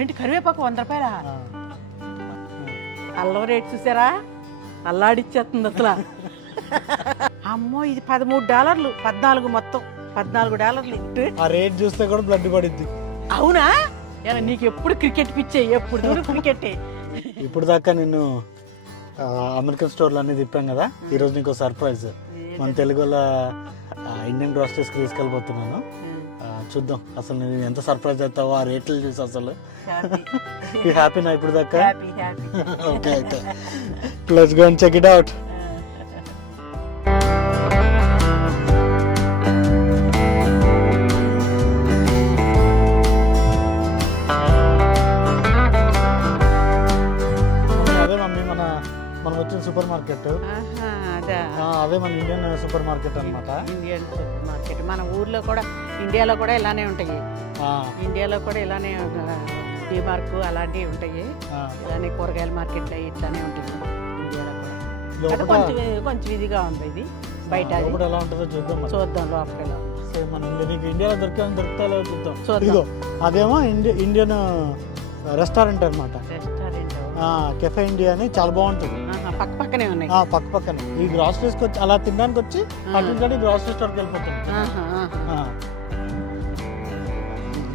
గంటి కరివేపాకు వంద రూపాయల. అల్లం రేట్ చూసారా? అల్లాడిచ్చేస్తుంది అసలు. అమ్మో ఇది పదమూడు డాలర్లు పద్నాలుగు మొత్తం పద్నాలుగు డాలర్లు ఇటు. ఆ రేట్ చూస్తే కూడా బ్లడ్ పడిద్ది. అవునా? నీకు ఎప్పుడు క్రికెట్ పిచ్చే ఎప్పుడు క్రికెట్. ఇప్పుడు దాకా నిన్ను అమెరికన్ స్టోర్లు అన్ని తిప్పాం కదా? ఈరోజు నీకు సర్ప్రైజ్. మన తెలుగులో ఇండియన్ గ్రాసరీస్కి తీసుకెళ్ళిపోతున్నాను చూద్దాం. అసలు నేను ఎంత సర్ప్రైజ్ అవుతావో ఆ రేట్లు చూసి అసలు. హ్యాపీనా ఇప్పుడు దాకా? ఓకే అయితే. Let's go and check it out అదే మమ్మీ మన మనం వచ్చిన సూపర్ మార్కెట్ అదే మన ఇండియన్ సూపర్ మార్కెట్ అనమాట ఇండియన్ సూపర్ మార్కెట్. మన ఊర్లో కూడా ఇండియాలో కూడా ఇలానే ఉంటాయి. ఇండియాలో కూడా ఇలానే మార్క్ అలాంటివి ఉంటాయి. ఇలానే కూరగాయల మార్కెట్లో ఇట్లానే ఉంటాయి ఇండియాలో కూడా. కొంచెం కొంచెం ఇదిగా ఉంది ఇది బయట లోపల ఎలా ఉంటుందో చూద్దాం. చూద్దాం సేమ్ మన నీకు ఇండియాలో దొరికే దొరుకుతా చూద్దాం. ఇదిగో అదేమో ఇండి ఇండియన్ రెస్టారెంట్ అనమాట రెస్టారెంట్. కెఫే ఇండియా అని చాలా బాగుంటుంది. పక్క పక్కనే ఉన్నాయి. ఆ, పక్క పక్కనే ఈ గ్రాసరీస్కి వచ్చి అలా తినడానికి వచ్చి అటు నుంచి గ్రాసరీ స్టోర్కి వెళ్ళిపోతుంది.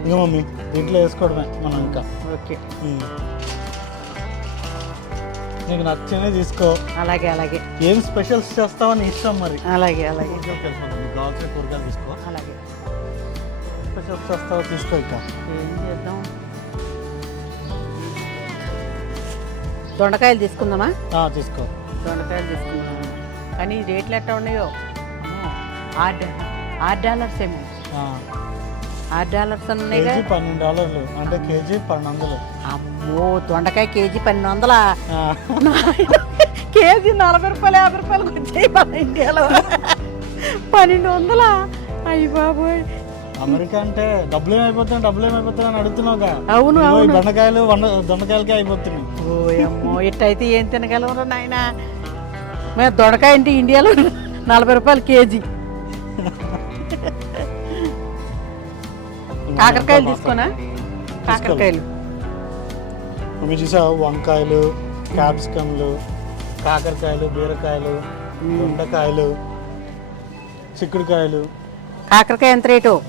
ఇక మమ్మీ దీంట్లో వేసుకోవడమే మనం ఇంకా. ఓకే. నీకు నచ్చినవి తీసుకో. అలాగే అలాగే. ఏం స్పెషల్స్ చేస్తావని ఇష్టం మరి? అలాగే అలాగే. కూరగాయలు తీసుకో. అలాగే. స్పెషల్స్ చేస్తావో తీసుకో ఇక. ఏం చేద్దాం? దొండకాయలు తీసుకుందామా? తీసుకో. దొండకాయలు తీసుకుందాం కానీ రేట్లు ఎట్లా ఉన్నాయో? ఆరు డాలర్స్ ఏమో. ఆరు డాలర్స్ ఉన్నాయి పన్నెండు డాలర్లు అంటే కేజీ పన్నెండు వందలు అమ్మో దొండకాయ కేజీ పన్నెండు వందలా కేజీ నలభై రూపాయలు యాభై రూపాయలకు వచ్చాయి మన ఇండియాలో పన్నెండు వందలా అయ్యి బాబోయ్. అమెరికా అంటే డబ్బులు ఏమైపోతున్నాయి డబ్బులు ఏమైపోతున్నాయి అని అడుగుతున్నావుగా. అవును అవును. దొండకాయలు వంద దొండకాయలకే అయిపోతున్నాయి. ఓయమ్మో ఇట్టయితే ఏం తినగలరు నాయన? మేము దొండకాయ అంటే ఇండియాలో నలభై రూపాయలు కేజీ. కాకరకాయలు తీసుకోనా? కాకరకాయలు. మమ్మీ చూసావు వంకాయలు క్యాప్సికమ్లు కాకరకాయలు బీరకాయలు దొండకాయలు చిక్కుడుకాయలు? కాకరకాయ ఎంత రేటు?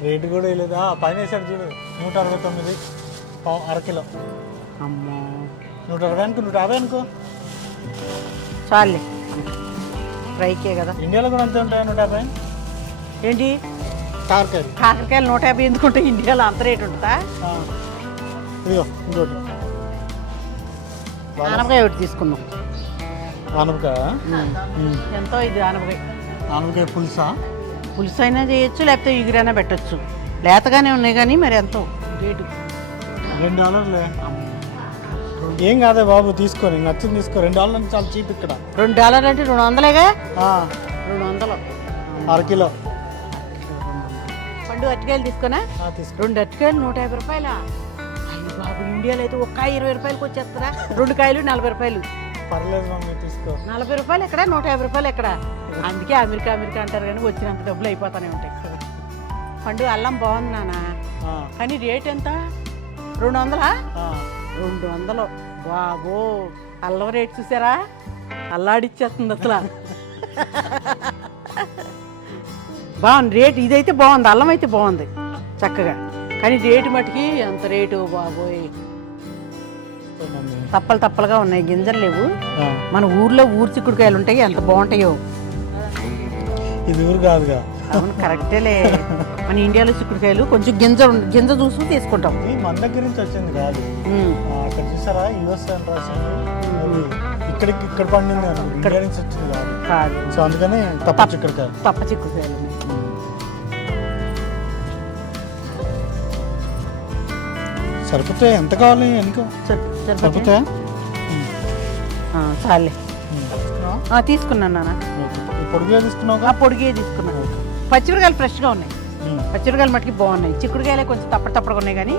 రేటు కూడా లేదా పైన వేసాడు చూడు. నూట అరవై తొమ్మిది. అరకిలో అమ్మో. నూట అరవై అనుకో నూట యాభై అనుకో. చాలే. ఫ్రైకే కదా. ఇండియాలో కూడా అంతే ఉంటాయి నూట యాభై? ఏంటి? కాకరకాయలు. కాకరకాయలు నూట యాభై ఎందుకుంటే ఇండియాలో అంత రేటు ఉంటుందా. ఇదిగో ఇంకోటి. ఆనపకాయ ఒకటి తీసుకుందాం. ఆనపకాయ. ఎంతో ఇది ఆనపకాయ. ఆనపకాయ పులుసా? పులుసు అయినా చేయొచ్చు లేకపోతే ఎగురైనా పెట్టచ్చు. లేతగానే ఉన్నాయి కానీ మరి ఎంతో రేటు. రెండు డాలర్లే. ఏం కాదే బాబు తీసుకో నీకు నచ్చింది తీసుకో. రెండు డాలర్లు అంటే చాలా చీప్ ఇక్కడ. రెండు డాలర్ అంటే రెండు వందలేగా? రెండు వందలు. అరకిలో పండు అరటికాయలు తీసుకున్నా తీసుకో. రెండు అరటికాయలు నూట యాభై రూపాయల? అయ్యి బాబు ఇండియాలో అయితే ఒక్క ఇరవై రూపాయలకి వచ్చేస్తారా రెండు కాయలు నలభై రూపాయలు. పర్లేదు మమ్మీ తీసుకో నలభై రూపాయలు ఎక్కడ? నూట యాభై రూపాయలు ఎక్కడ? అందుకే అమెరికా అమెరికా అంటారు కానీ వచ్చినంత డబ్బులు అయిపోతానే ఉంటాయి. పండు అల్లం బాగుంది నాన్న. కానీ రేట్ ఎంత? రెండు వందలా. రెండు వందలు. బాబో అల్లం రేట్ చూసారా? అల్లాడిచ్చేస్తుంది అసలు. బాగుంది. రేటు ఇదైతే బాగుంది. అల్లం అయితే బాగుంది చక్కగా. కానీ రేటు మటుకి అంత రేటు బాబోయ్. తప్పలు తప్పలుగా ఉన్నాయి. గింజలు లేవు. మన ఊర్లో ఊరు చిక్కుడుకాయలు ఉంటాయి. ఎంత బాగుంటాయో. ఇది ఊరు కాదుగా. అవును కరెక్టేలే మన ఇండియాలో చిక్కుడుకాయలు కొంచెం గింజ గింజ చూసి తీసుకుంటాం. మన దగ్గర నుంచి వచ్చింది కాదు. అక్కడ చూసారా? యుఎస్ అని రాసింది. ఇక్కడికి ఇక్కడ పండింది ఇండియా నుంచి వచ్చింది కాదు. సో అందుకని తప్పచ్చు ఇక్కడికి తప్ప చిక్కుడుకాయలు సరిపోతే ఎంత కావాలి? సరి- సరిపోతాయా? సరిపోతాయా చాలే. తీసుకున్నావా? తీసుకున్నాను నాన్న. పొడిగా తీసుకున్నావుగా? ఆ పొడిగే తీసుకున్నాను. పచ్చిమిరకాయలు ఫ్రెష్గా ఉన్నాయి. పచ్చిమిరకాయలు మట్టుకి బాగున్నాయి. చిక్కుడుకాయలే కొంచెం తప్పటి తప్పడుగా ఉన్నాయి కానీ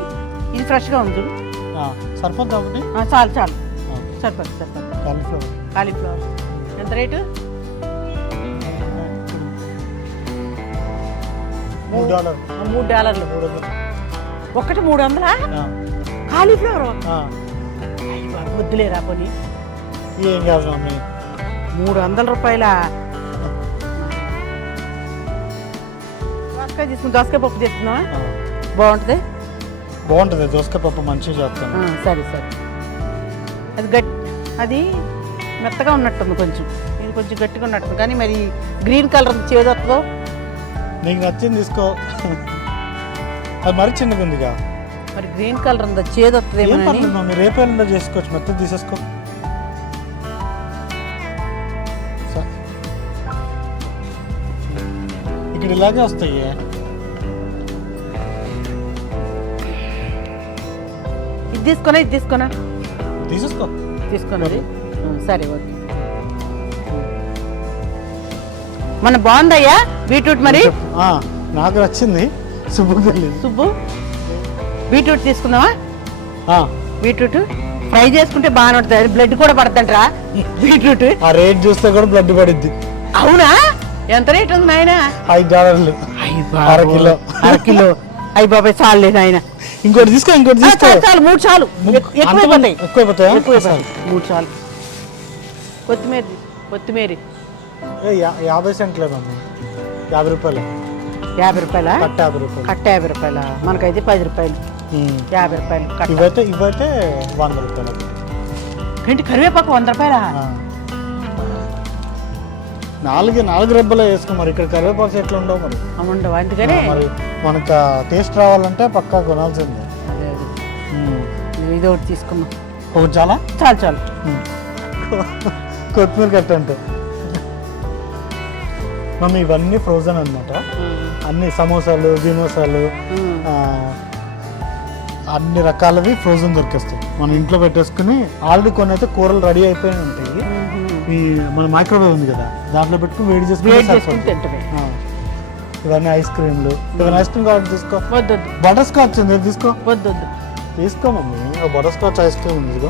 ఇది ఫ్రెష్గా ఉంది సరిపోద్దా ఒకటి? చాలు చాలు. ఆ, సరిపోతుంది సరిపోతుంది కాలీఫ్లవర్. కాలీఫ్లవర్. ఎంత రేటు? మూడు డాలర్ ఆ, మూడు డాలర్లు. మూడు ఒకటి మూడు వందలా? కాలీఫ్లవర్. వద్దులేరా పోనీ. ఏం కాదు మమ్మీ మూడు వందల రూపాయల? దోసకాయ తీసుకుని దోసకాయ పప్పు చేస్తున్నావా? బాగుంటుంది? బాగుంటుంది దోసకాయ పప్పు మంచిగా చేస్తాను. సరే సరే. అది గట్ అది మెత్తగా ఉన్నట్టుంది కొంచెం. ఇది కొంచెం గట్టిగా ఉన్నట్టుంది. కానీ మరి గ్రీన్ కలర్ చేదు వస్తుందో? నీకు నచ్చింది తీసుకో. అది మరి చిన్నగా ఉందిగా. మరి గ్రీన్ కలర్ ఉందా? చేదు ఏం వస్తుందేమో పర్లేదు మమ్మీ రేపు ఎల్లుండో చేసుకోవచ్చు మొత్తం తీసేసుకో. ఇక్కడ ఇలాగే వస్తాయి. ఇది తీసుకున్నా ఇది తీసుకున్నా తీసేసుకో. తీసుకున్నది. సరే ఓకే. మన బాగుందయ్యా? బీట్రూట్ మరి? ఆ, నాకు నచ్చింది. సుబ్బు బీట్రూట్ తీసుకుందామా? బీట్రూట్? ఫ్రై చేసుకుంటే బాగానే ఉంటుంది బ్లడ్ కూడా పడుతుంటరా బీట్రూట్? ఆ రేట్ చూస్తే కూడా బ్లడ్ పడిద్ది. అవునా? ఎంత రేట్ ఉంది నాయన? ఐదు డాలర్లు. అర కిలో. అర కిలో. అయ్యి బాబాయ్ చాలు నాయన. ఇంకోటి తీసుకో ఇంకోటి తీసుకో. చాలు మూడు చాలు. ఎక్- ఎక్కువైపోతాయి ఎక్కువైపోతాయా ఎక్కువైపోతాయి మూడు చాలు. కొత్తిమీర కొత్తిమీర. యాభై సెంట్లేదు అమ్మ యాభై రూపాయలు. యాభై రూపాయల? కట్ట యాభై రూపాయలు. కట్ట యాభై రూపాయల? మనకైతే పది రూపాయలు. యాభై రూపాయలు కట్ట. ఇవైతే ఇవైతే వంద రూపాయలు. ఏంటి కరివేపాకు వంద రూపాయల? ఆ. నాలుగు నాలుగు రెబ్బలు వేసుకో మరి. ఇక్కడ కరివేపాకు ఎట్లా ఉండవు మరి. ఉండవు అందుకనే. మరి మనకు టేస్ట్ రావాలంటే పక్కా కొనాల్సిందే. అదే, అదే. ఉమ్. ఇది ఒకటి తీసుకున్నాం ఒకటి చాలా? చాలు చాలు. ఉమ్. కొత్తిమీర కట్ట అంటే మమ్మీ ఇవన్నీ ఫ్రోజన్ అన్నమాట. అన్ని సమోసాలు. ఆ, అన్ని రకాలవి ఫ్రోజన్ దొరికేస్తాయి. మనం ఇంట్లో పెట్టేసుకుని ఆల్రెడీ కొన్ని అయితే కూరలు రెడీ అయిపోయి ఉంటాయి. ఈ మన మైక్రోవేవ్ ఉంది కదా దాంట్లో పెట్టుకుని వేడి చేసుకుని ఇవన్నీ ఐస్ క్రీమ్లు ఇవన్నీ ఐస్ క్రీమ్ కావాలి తీసుకో. బటర్ స్కాచ్ ఉంది తీసుకో. వద్దు తీసుకో mummy. Butterscotch ice cream ఉంది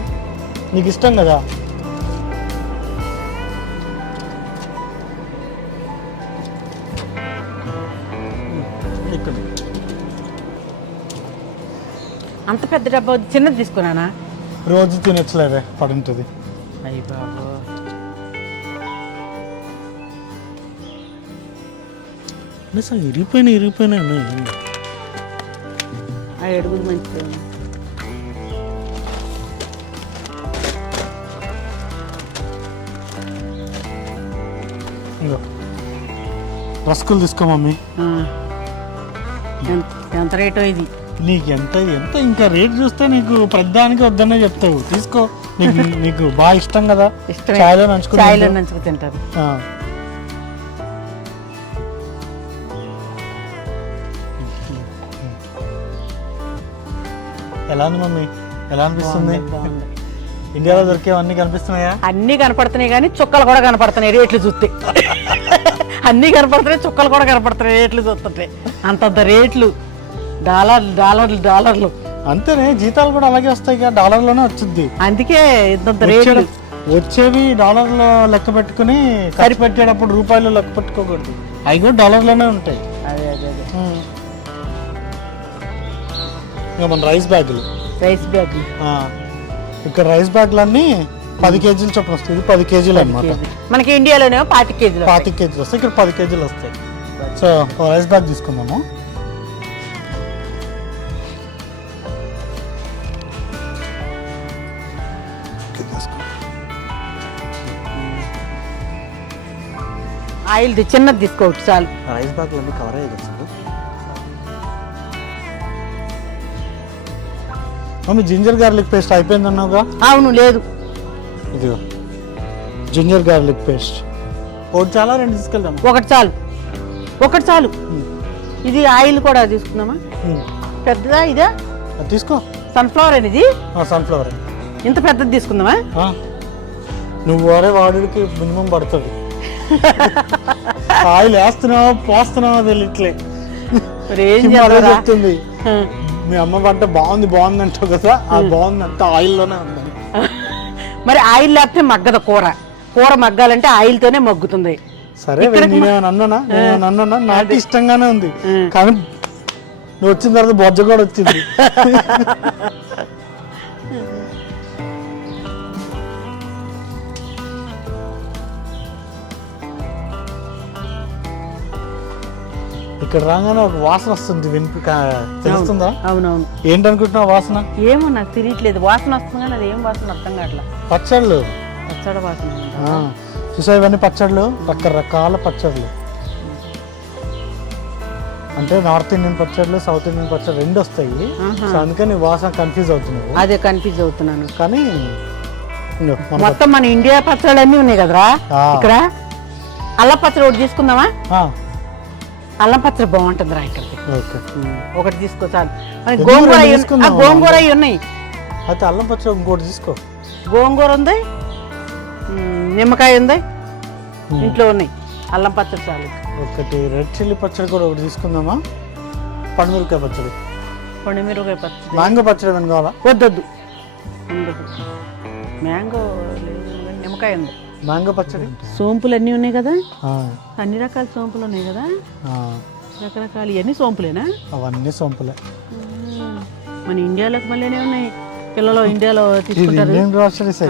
నీకు ఇష్టం కదా? పెద్ద డబ్బా వద్దు చిన్నది తీసుకున్నానా రోజు తినొచ్చులేవే పడుంటుంది. అయ్యి బాబు. ఇరిగిపోయినా ఇరిగిపోయినా ఆ ఉన్నాయి. ఇగో రస్కులు తీసుకో మమ్మీ. ఎంత రేటో ఇది? నీకు ఎంత ఎంత ఇంకా రేట్ చూస్తే నీకు ప్రతిదానికి వద్దనే చెప్తావు. తీసుకో. నీకు నీకు బాగా ఇష్టం కదా. చాయ్లో నంచుకుని. నంచుకు తింటారు. ఎలా ఉంది మమ్మీ? ఎలా అనిపిస్తుంది. ఇండియాలో దొరికేవన్నీ కనిపిస్తున్నాయా? అన్నీ కనపడుతున్నాయి కానీ చుక్కలు కూడా కనపడుతున్నాయి రేట్లు చూస్తే. అన్నీ కనపడుతున్నాయి చుక్కలు కూడా కనపడుతున్నాయి రేట్లు చూస్తుంటే. అంతంత రేట్లు. డాలర్లు డాలర్లు డాలర్లు. అంతేనే జీతాలు కూడా అలాగే వస్తాయి కదా డాలర్లోనే వచ్చింది అందుకే రేట్లు వచ్చేవి డాలర్లో లెక్క పెట్టుకుని ఖర్చు పెట్టేటప్పుడు రూపాయలు లెక్క పెట్టుకోకూడదు. అవి కూడా డాలర్లోనే ఉంటాయి. అదే అదే అదే. ఇంకా మన రైస్ బ్యాగులు. రైస్ బ్యాగ్ ఆ, ఇక్కడ రైస్ బ్యాగులు అన్నీ పది కేజీలు చొప్పున వస్తాయి. ఇది పది కేజీలు అనమాట మనకి ఇండియాలోనేమో పాతి కేజీలు పాతి కేజీలు వస్తాయి. ఇక్కడ పది కేజీలు వస్తాయి. సో రైస్ బ్యాగ్ తీసుకుందాము. ఆయిల్ చిన్నది తీసుకోవచ్చు చాలు. రైస్ అన్నీ కవర్ అయ్యాయి కదా మమ్మీ జింజర్ గార్లిక్ పేస్ట్ అయిపోయింది అన్నావుగా అవును లేదు. ఇదిగో. Ginger garlic paste. ఒకటి చాలా రెండు తీసుకెళ్దాం. ఒకటి చాలు. ఒకటి చాలు. ఇది ఆయిల్ కూడా తీసుకుందామా? పెద్దదా ఇదా? అది తీసుకో. సన్ఫ్లవర్ అనేది సన్ఫ్లవర్ ఇంత పెద్దది తీసుకుందామా? నువ్వు వాడే వాడికి మినిమం పడుతుంది. ఆయిల్ వేస్తున్నావా పోస్తున్నావా తెలియట్లే? చెప్తుంది. మీ అమ్మ పంట బాగుంది బాగుంది అంటావు కదా ఆ బాగుంది అంతా ఆయిల్లోనే ఉంది. మరి ఆయిల్ లేకపోతే మగ్గదు కూర. కూర మగ్గాలంటే ఆయిల్ తోనే మగ్గుతుంది. సరే నేనేమైనా అన్నానా? నేనేమైనా అన్నానా? నాకు ఇష్టంగానే ఉంది. కానీ నువ్వు వచ్చిన తర్వాత బొజ్జ కూడా వచ్చింది. ఇక్కడ రాగానే ఒక వాసన వస్తుంది వినిపి తెలుస్తుందా? అవునవును. ఏంటనుకుంటున్నావు వాసన? ఏమో నాకు తెలియట్లేదు. వాసన వస్తుంది కానీ అది ఏం వాసన అర్థం కావట్లా. పచ్చళ్ళు? పచ్చడి వాసన ఆ, చూసావా ఇవన్నీ పచ్చళ్ళు? రకరకాల పచ్చళ్ళు. అంటే నార్త్ ఇండియన్ పచ్చళ్ళు సౌత్ ఇండియన్ పచ్చళ్ళు రెండు వస్తాయి. సో అందుకని వాసన కన్ఫ్యూజ్ అవుతున్నావు. అదే కన్ఫ్యూజ్ అవుతున్నాను. కానీ మొత్తం మన ఇండియా పచ్చళ్ళు అన్నీ ఉన్నాయి కదరా? ఆ. ఇక్కడ అల్లం పచ్చడి ఒకటి తీసుకుందామా? అల్లం పచ్చడి బాగుంటుందిరా ఇక్కడికి ఓకే. ఒకటి తీసుకో చాలు. గోంగూర గోంగూర అయి ఉన్నాయి. అయితే అల్లం పచ్చడి ఇంకోటి తీసుకో. గోంగూర ఉంది. నిమ్మకాయ ఉంది. ఇంట్లో ఉన్నాయి. అల్లం పచ్చడి చాలు. ఒకటి రెడ్ చిల్లీ పచ్చడి కూడా ఒకటి తీసుకుందామా? పండుమిరకాయ పచ్చడి. పొడిమిరకాయ పచ్చడి. మ్యాంగో పచ్చడి ఏమైనా కావాలా? వద్దొద్దు. ఉండదు. మ్యాంగో నిమ్మకాయ ఉంది. మ్యాంగో పచ్చడి? సోంపులు అన్నీ ఉన్నాయి కదా? అన్ని రకాల సోంపులు ఉన్నాయి కదా? రకరకాల ఇవన్నీ సోంపులేనా? అవన్నీ సొంపులే. మన ఇండియాలోకి మళ్ళీనే ఉన్నాయి. పిల్లలు ఇండియాలో తీసుకుంటారు.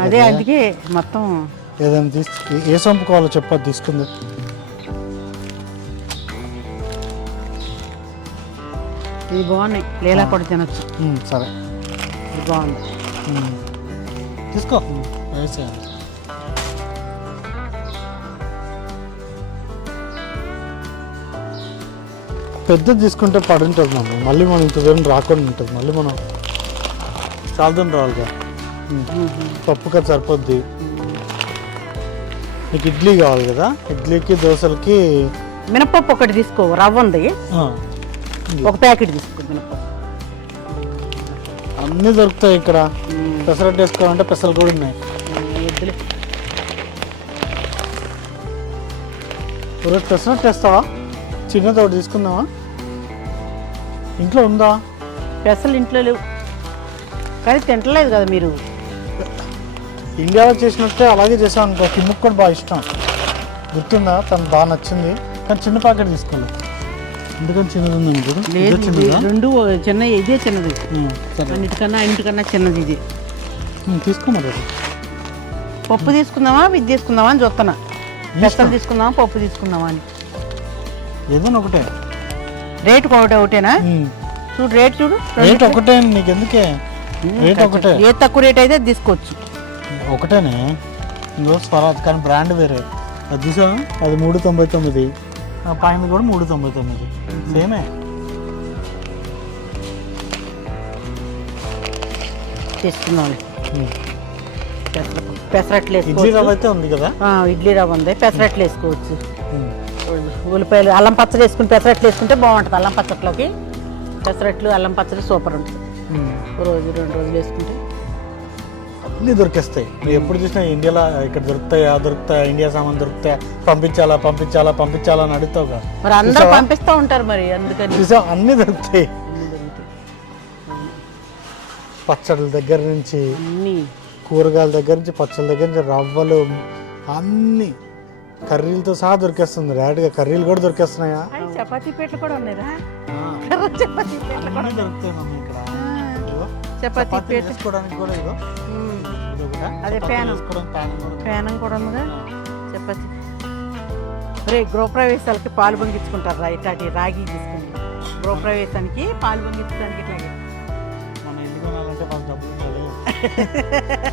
అదే అందుకే మొత్తం ఏదైనా తీసు ఏ- సొంపు కావాలో చెప్పదు తీసుకుంది. ఇవి బాగున్నాయి. లేలా కూడా తినచ్చు. సరే. ఇది బాగుంది. తీసుకో. వేసేయాలి. పెద్దది తీసుకుంటే పడి ఉంటుంది మనం మళ్ళీ మనం ఇంత దూరం రాకుండా ఉంటుంది. మళ్ళీ మనం చాలా దూరం రావాలిగా. పప్పు కదా సరిపోద్ది. నీకు ఇడ్లీ కావాలి కదా? ఇడ్లీకి దోశలకి మినపప్పు ఒకటి తీసుకో రవ్వ ఉంది ఒక ప్యాకెట్ తీసుకో మినపప్పు. అన్నీ దొరుకుతాయి ఇక్కడ. పెసరట్టు వేసుకోవాలంటే పెసలు కూడా ఉన్నాయి. పెసరట్టు వేస్తావా? చిన్నది ఒకటి తీసుకుందామా? ఇంట్లో ఉందా? పెసలు ఇంట్లో లేవు. కానీ తింటలేదు కదా మీరు. ఇండియాలో చేసినట్టే అలాగే చేసాం అనుకో కిమ్ముకు కూడా బాగా ఇష్టం. గుర్తుందా? తను బాగా నచ్చింది. కానీ చిన్న ప్యాకెట్ తీసుకోవాలి ఎందుకని చిన్నది ఉంది ఇదే చిన్నదా? రెండు చిన్న ఇదే చిన్నది. ఉమ్, సరే. అన్నిటికన్నా అన్నిటికన్నా చిన్నది ఇది. ఉమ్, తీసుకో మరి అది. పప్పు తీసుకుందామా ఇది తీసుకుందామా అని చూస్తున్నా. పెసలు తీసుకుందామా పప్పు తీసుకుందామా అని. ఏదైనా ఒకటే. రేటు ఒకటే ఒకటేనా? చూడు రేట్ చూడు. రేట్ ఒకటే నీకు ఎందుకే రేట్ ఒకటే. ఏ తక్కువ రేట్ అయితే తీసుకోవచ్చు. ఒకటేనే. ఇంకో స్వరాజ్ కానీ బ్రాండ్ వేరే. అది చూసా అది మూడు తొంభై తొమ్మిది. పైన కూడా మూడు తొంభై తొమ్మిది. సేమే. ఉమ్. పెసరట్లు ఇడ్లీ రవ్వ అయితే ఉంది కదా? ఇడ్లీ రవ్వ ఉంది. పెసరట్లు వేసుకోవచ్చు. ఉల్లిపాయలు అల్లం పచ్చడి వేసుకుని పెసరట్లు వేసుకుంటే బాగుంటుంది. అల్లం పచ్చట్లోకి పెసరట్లు అల్లం పచ్చడి సూపర్ ఉంటుంది. ఓ రోజు రెండు రోజులు వేసుకుంటే. అన్నీ దొరికేస్తాయి. నువ్వు ఎప్పుడు చూసినా ఇండియాలో ఇక్కడ దొరుకుతాయా దొరుకుతాయా ఇండియా సామాన్ దొరుకుతాయా. పంపించాలా పంపించాలా పంపించాలా అని అడుగుతావుగా మరి అందరూ పంపిస్తూ ఉంటారు మరి అందుకని. చూసా అన్నీ దొరుకుతాయి. పచ్చళ్ళ దగ్గర నుంచి కూరగాయల దగ్గర నుంచి పచ్చళ్ళ దగ్గర నుంచి రవ్వలు అన్నీ. కర్రీలతో సహా దొరికేస్తుంది. డైరెక్ట్గా కర్రీలు కూడా దొరికేస్తున్నాయా? చపాతీ పీటలు కూడా ఉన్నాయిరా ఆ, చపాతీ పీటలు కూడా దొరుకుతాయి మమ్మీ ఇక్కడ. చపాతీ చపాతీ పీట. చేసుకోవడానికి కూడా. ఇదొకట. అదే ప్యాను. ప్యాన్ కూడా ఉందిగా. చపాతీ. రే గృహప్రవేశాలకి పాలు పొంగించుకుంటారు రా ఇట్లాంటి రాగి తీసుకుని గృహప్రవేశానికి పాలు పొంగించడానికి ఇట్లాగే. మనం ఇల్లు కొనాలంటే ఫస్ట్ డబ్బులు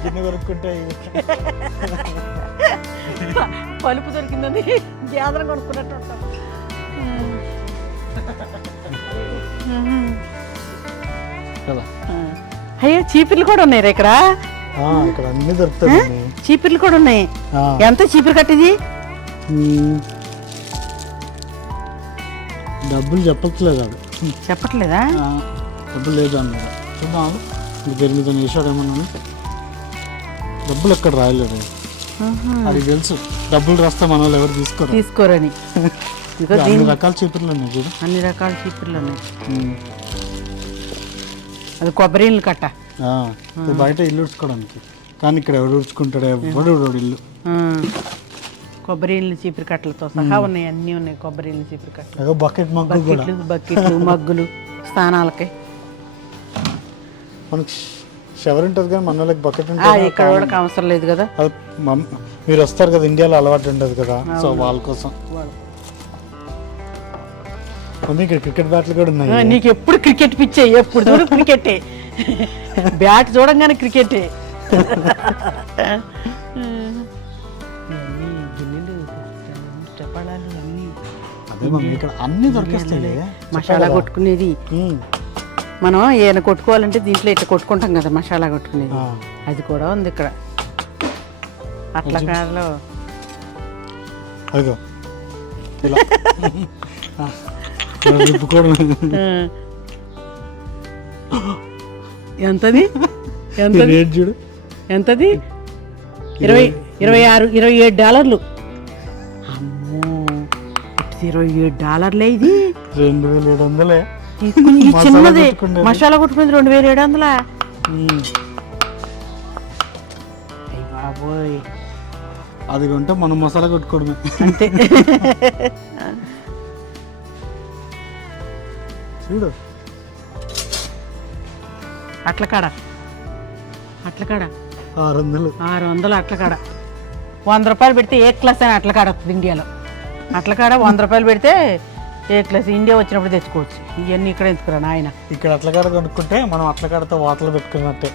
గిన్నె కొనుక్కుంటే. పలుపు దొరికిందని గ్యాదరం కొనుక్కున్నట్టు ఉంటాం. అయ్యో చీపిర్లు కూడా ఉన్నాయి రా ఇక్కడ? ఆ, ఇక్కడ అన్ని దొరుకుతాయి. చీపిర్లు కూడా ఉన్నాయి. ఆ. ఎంత చీపిరి కట్టిది. డబ్బులు చెప్పట్లేదు అది. చెప్పట్లేదా? డబ్బులు లేదు అన్నాడు చూద్దాం. పేరు మీద ఏమన్నా డబ్బులు ఎక్కడ రాయలేదు. అది తెలుసు. డబ్బులు రాస్తే మన వాళ్ళు ఎవరు తీసుకోరు. తీసుకోరని. అన్ని రకాల చీపుర్లు ఉన్నాయి చూడు. అన్ని రకాల చీపిర్లు ఉన్నాయి. అది కొబ్బరి నీళ్ళు కట్ట. బయట ఇల్లు ఉడుచుకోవడానికి. కానీ ఇక్కడ ఎవరు ఉడుచుకుంటాడు ఎవడు ఇల్లు. కొబ్బరి నీళ్ళు చీపిరి కట్టలతో సహా ఉన్నాయి అన్నీ ఉన్నాయి కొబ్బరి నీళ్ళు చీపిరి కట్టలు. బకెట్ మగ్గు కూడా. బకెట్లు బకెట్లు మగ్గులు స్నానాలకి. మనకి షవర్ ఉంటుంది కానీ మన వాళ్ళకి బకెట్ ఆ, ఉంటుంది ఇక్కడ కూడా అవసరం లేదు కదా? మీరు వస్తారు కదా ఇండియాలో అలవాటు ఉండదు కదా. సో వాళ్ళ కోసం. ఇక్కడ క్రికెట్ బ్యాట్లు కూడా ఉన్నాయి. నీకు ఎప్పుడు క్రికెట్ పిచ్చే? ఎప్పుడు చూడు క్రికెటే. బ్యాట్ చూడంగానే క్రికెటే. అదే మమ్మీ ఇక్కడ అన్ని దొరికేస్తాయి. మసాలా కొట్టుకునేది. ఉమ్. మనం ఏమైనా కొట్టుకోవాలంటే దీంట్లో ఇట్లా కొట్టుకుంటాం కదా మసాలా కొట్టుకునేది. అది కూడా ఉంది ఇక్కడ. అట్లా అదిగో. ఎంతది? ఎంతది? రేట్ చూడు. ఎంతది? ఇరవై ఇరవై ఆరు ఇరవై ఏడు డాలర్లు. అమ్మో. ఇరవై ఏడు డాలర్లే ఇది. రెండు వేల ఏడు వందలే. ఈ చిన్నది. మసాలా కొట్టుకునేది రెండు వేల ఏడు వందలా? బాబోయ్. అది కొంటే మనం మసాలా కొట్టుకోవడమే. అంతే. చూడు. అట్ల కాడ అట్ల కాడ ఆరు వందలు. ఆరు వందలు అట్ల కాడ వంద రూపాయలు పెడితే ఏ క్లాస్ అని అట్ల కాడ వస్తుంది ఇండియాలో. అట్ల కాడ వంద రూపాయలు పెడితే ఏ క్లాస్ ఇండియా వచ్చినప్పుడు తెచ్చుకోవచ్చు ఇవన్నీ ఇక్కడ ఎందుకురా నాయన ఇక్కడ అట్లకాడ కొనుక్కుంటే మనం అట్లకాడతో వాతలు పెట్టుకున్నట్టే.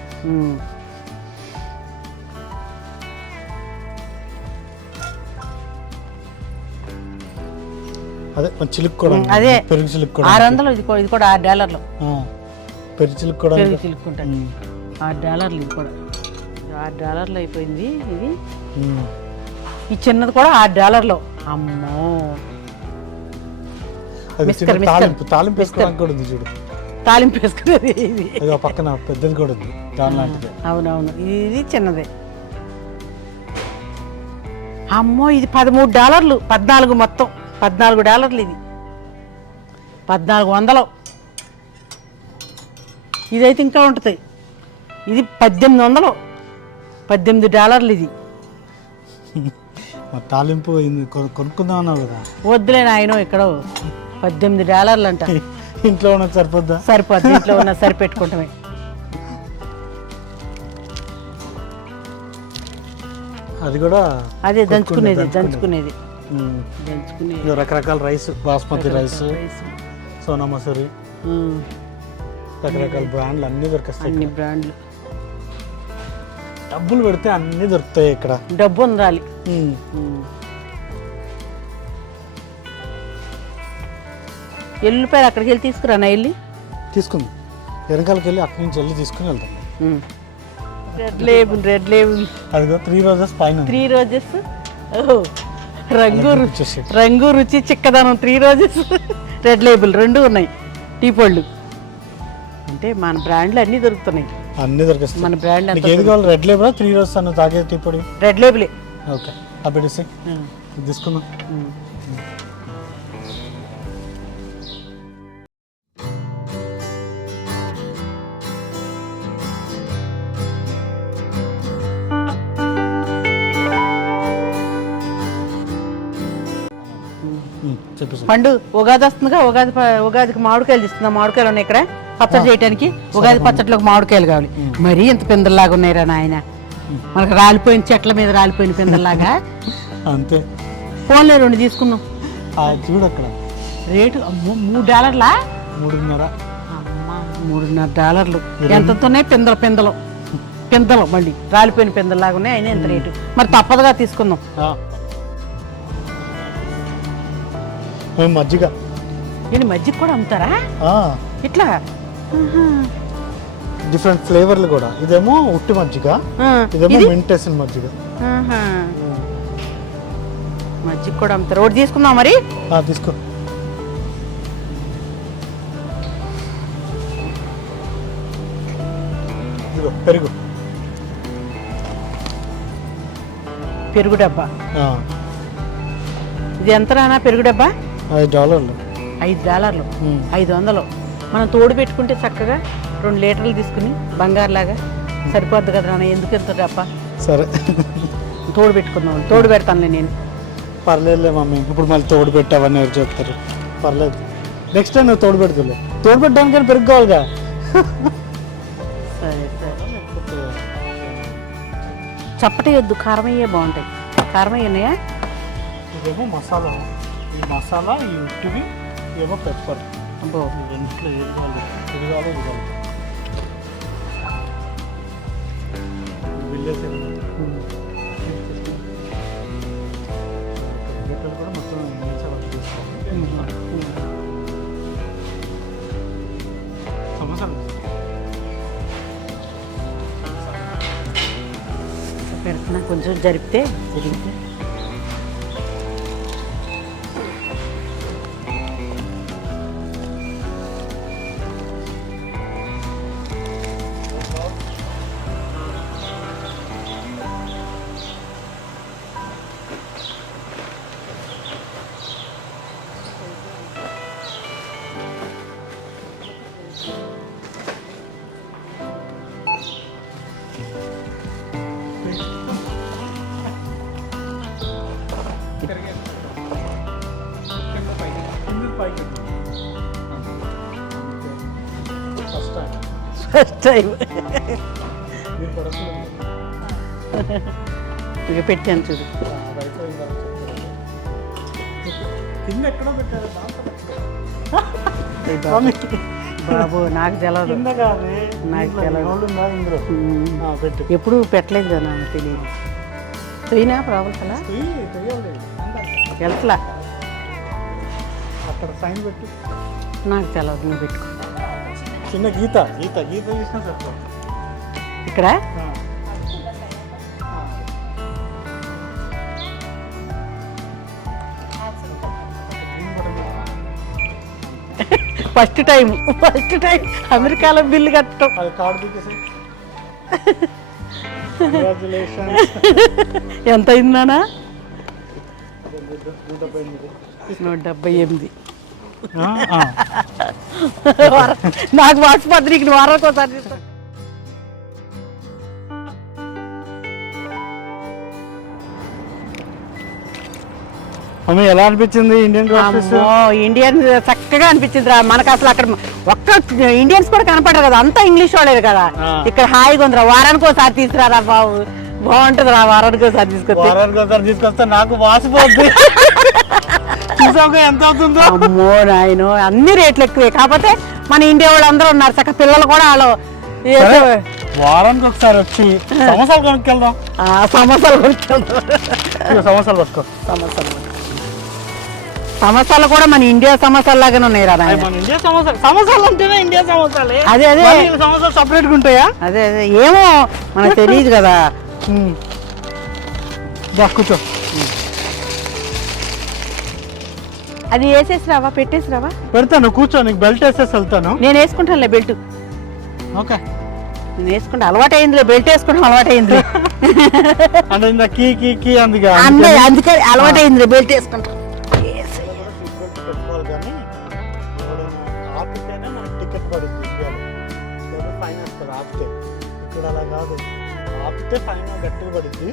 అదే చిలుకు కూడా. అదే. పెరుగు చిలుకు కూడా ఆరు వందలు ఇది కూడా ఇది కూడా ఆరు డాలర్లు పెరుగు చిలుకు కూడా పెరుగు. చిలుక్కుంటాను. ఆరు డాలర్లు ఇది కూడా ఆరు డాలర్లు అయిపోయింది ఇది. ఈ చిన్నది కూడా ఆరు డాలర్లు అమ్మో మిస్కర్, మిస్కర్. తాలింపు వేసుకోవడానికి కూడా ఉంది చూడు. తాలింపు వేసుకునేది ఇది. అది పక్కన పెద్దది కూడా ఉంది దాని లాంటిది. అవునవును ఇది చిన్నదే. అమ్మో ఇది పదమూడు డాలర్లు పద్నాలుగు మొత్తం పద్నాలుగు డాలర్లు ఇది. పద్నాలుగు వందలు. ఇదైతే ఇంకా ఉంటుంది. ఇది పద్దెనిమిది వందలు. పద్దెనిమిది డాలర్లు ఇది. తాలింపు కొనుక్కుందాం అన్నావు కదా. వద్దులే నాయన ఇక్కడ పద్దెనిమిది డాలర్లు అంట ఇంట్లో ఉన్నది సరిపోద్దా? సరిపోద్ది ఇంట్లో ఉన్న సరిపెట్టుకుంటామే. అది కూడా అదే దంచుకునేది దంచుకునేది. రకరకాల రైస్ బాస్మతి రైస్ సోనా మసూరి. రకరకాల బ్రాండ్లు అన్నీ దొరికేస్తాయి అన్ని బ్రాండ్లు. డబ్బులు పెడితే అన్నీ దొరుకుతాయి ఇక్కడ. డబ్బు ఉండాలి. ఎల్లుపాయలు అక్కడికి వెళ్ళి తీసుకురా వెళ్ళి? తీసుకుందాం. వెనకాలకి వెళ్ళి అక్కడి నుంచి వెళ్ళి తీసుకుని వెళ్తాం. రెడ్ లేబుల్ రెడ్ లేబుల్ అదిగో త్రీ రోజెస్ పైన. త్రీ రోజెస్ ఓహో. రంగు రు- వచ్చేసి. రంగు రుచి చిక్కదనం త్రీ రోజెస్ రెడ్ లేబుల్ రెండు ఉన్నాయి. టీ పళ్ళు అంటే మన బ్రాండ్లు అన్నీ దొరుకుతున్నాయి. అన్నీ దొరికేస్తాయి. మన బ్రాండ్ ఏది కావాలి రెడ్ లేబుల్ త్రీ రోజెస్ అన్న తాగే టీ పొడి రెడ్ లేబులే ఓకే ఇది తీసుకుందాం. పండు ఉగాది వస్తుందిగా ఉగాది ఉగాదికి మామిడికాయలు తీసుకుందాం మామిడికాయలు ఉన్నాయి ఇక్కడ. పచ్చడి చేయడానికి ఉగాది పచ్చడిలోకి మామిడికాయలు కావాలి. మరీ ఇంత పిందల్లాగా ఉన్నాయిరా నాయన. మనకు రాలిపోయిన చెట్ల మీద రాలిపోయిన పిందల్లాగా. అంతే. ఫోన్లే రెండు తీసుకుందాం ఆ చూడు అక్కడ. రేటు మూడు డాలర్లా? మూడున్నర. మూడున్నర డాలర్లు. ఎంతతోనే పిందలు పిందలు. పిందలు మళ్ళీ. రాలిపోయిన పిందల్లాగా ఉన్నాయి అయినా ఎంత రేటు. మరి తప్పదుగా తీసుకుందాం. మేము మజ్జిగ. ఇది మజ్జిగ కూడా అమ్ముతారా? ఆ, ఇట్లా. డిఫరెంట్ ఫ్లేవర్లు కూడా. ఇదేమో ఉట్టి మజ్జిగ ఇదేమో ఇది? మింట్ వేసిన మజ్జిగ. మజ్జిగ కూడా అమ్ముతారు. ఒకటి తీసుకుందాం మరి? ఆ, తీసుకో. పెరుగు. పెరుగు డబ్బా. ఇది ఎంత రానా పెరుగు డబ్బా? ఐదు డాలర్లు. ఐదు డాలర్లు? ఐదు వందలు. మనం తోడు పెట్టుకుంటే చక్కగా రెండు లీటర్లు తీసుకుని బంగారులాగా సరిపోద్ది కదా నాన్న? ఎందుకు ఎంత డబ్బా సరే. తోడు పెట్టుకుందాం. తోడు పెడతానులే నేను. పర్లేదులే మమ్మీ ఇప్పుడు మళ్ళీ తోడు పెట్టావని ఎవరు చెప్తారు. పర్లేదు. నెక్స్ట్ టైం నువ్వు తోడు పెడుతులే తోడు పెట్టడానికని పెరుక్కోవాలిగా సరే సరే. చప్పటి వద్దు కారమయ్యే బాగుంటాయి. కారమయ్య ఉన్నాయా? ఇదేమో మసాలా. ఈ మసాలా ఈ ఉట్టివి ఏమో పెప్పర్. అబ్బో. ఈ రెండిట్లో ఏది కావాలి? ఇది కావాలి. ఇది కావాలి విలేజ్ గీతలు కూడా మొత్తం ఇంగ్లీష్ వర్క్ చేసుకోవాలి. సమోసాలు. పెడుతున్నా కొంచెం జరిపితే జరిగితే ఇక పెట్టాను చూడు. బాబు. నాకు తెలవదు. నాకు తెలవదు. ఎప్పుడు పెట్టలేదు కదా నాకు తెలియదు. పోయినా ప్రాబ్లం కదా? చెయ్యి, చెయ్యాలి. వెళ్తలా? అక్కడ సైన్ పెట్టు. నాకు తెలవదు నువ్వు పెట్టుకో. చిన్న గీత. గీత గీత చేసినా ఇక్కడ? ఫస్ట్ టైం ఫస్ట్ టైం అమెరికాలో బిల్లు కట్టడం. ఎంత అయిందానా నూట డెబ్బై ఎనిమిది. నాకు వాచిపోద్ది నీకు వారానికి ఒకసారి. మమ్మీ ఎలా అనిపించింది ఇండియన్ ఇండియన్ చక్కగా అనిపించింది రా మనకు అసలు అక్కడ ఒక్క ఇండియన్స్ కూడా కనపడరు కదా. అంతా ఇంగ్లీష్ వాళ్ళే కదా. ఇక్కడ హాయిగా ఉందిరా. వారానికి ఒకసారి తీసుకురారా బాబు. బాగుంటుంది రా వారానికి ఒకసారి తీసుకొస్తే. వారానికి ఒకసారి తీసుకొస్తే నాకు వాసిపోద్ది ఎంత అవుతుందో? అమ్మో నాయన అన్ని రేట్లు ఎక్కువే. కాకపోతే మన ఇండియా వాళ్ళు అందరూ ఉన్నారు చక్క పిల్లలు కూడా వాళ్ళు వారానికి ఒకసారి వచ్చి సమోసాలు కొనుక్కెళ్దాం. ఆ, సమోసాలు కొనుక్కెళ్తారు. ఇక సమోసాలు పట్టుకో. సమోసాలు. సమోసాలు కూడా మన ఇండియా సమోసాలు లాగానే ఉన్నాయి రా ఇండియా సమోసాలు సమోసాలు అంటేనే ఇండియా సమోసాలే. అదే అదే. సమోసాలు సపరేట్గా ఉంటాయా? అదే అదే. ఏమో మనకు తెలియదు కదా. కూర్చో. అది వేసేసి రావా పెట్టేసి రావా పెడతాను కూర్చో నీకు బెల్ట్ వేసేసి వెళ్తాను. నేను వేసుకుంటానులే బెల్ట్. ఓకే. నేను వేసుకుంటా అలవాటు అయిందిలే బెల్ట్ వేసుకుంటాం అలవాటు అయింది అంటే ఇంత కీ కీ కీ అందుకే అందే అందుకే. అలవాటు అయింది బెల్ట్ వేసుకుంటా. ఇక్కడ అలా కాదు. ఆపితే గట్టిగా పడుద్ది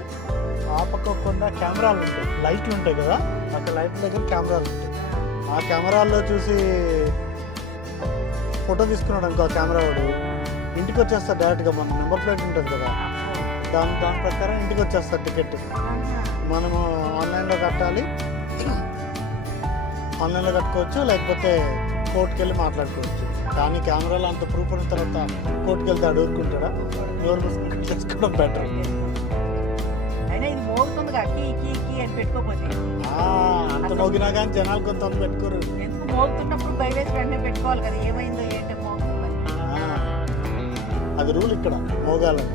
ఆపకోకుండా కెమెరాలు ఉంటాయి. లైట్లు ఉంటాయి కదా అక్కడ లైట్ దగ్గర కెమెరాలు ఉంటాయి. ఆ కెమెరాల్లో చూసి ఫోటో తీసుకున్నాడు అనుకో ఆ కెమెరా వాడు. ఇంటికి వచ్చేస్తారు డైరెక్ట్గా మన నెంబర్ ప్లేట్ ఉంటుంది కదా. దాని దాని ప్రకారం ఇంటికి వచ్చేస్తారు టికెట్. మనము ఆన్లైన్లో కట్టాలి. ఆన్లైన్లో కట్టుకోవచ్చు లేకపోతే కోర్టుకి వెళ్ళి మాట్లాడుకోవచ్చు. కానీ కెమెరాలో అంత ప్రూఫ్ ఉన్న తర్వాత కోర్టుకి వెళ్తే ఆడు ఊరుకుంటాడా? ఎవరు చేసుకోవడం బెటర్. మోగుతుంది కీ కీ కీ అని పెట్టుకోపోతే అంత మోగినా కానీ జనాలు కొంతమంది పెట్టుకోరు. ఎందుకు మోగుతున్నప్పుడు వెంటనే పెట్టుకోవాలి కదా ఏమైందో ఏంటో మోగుతుందని ఆ, అది రూల్ ఇక్కడ మోగాలని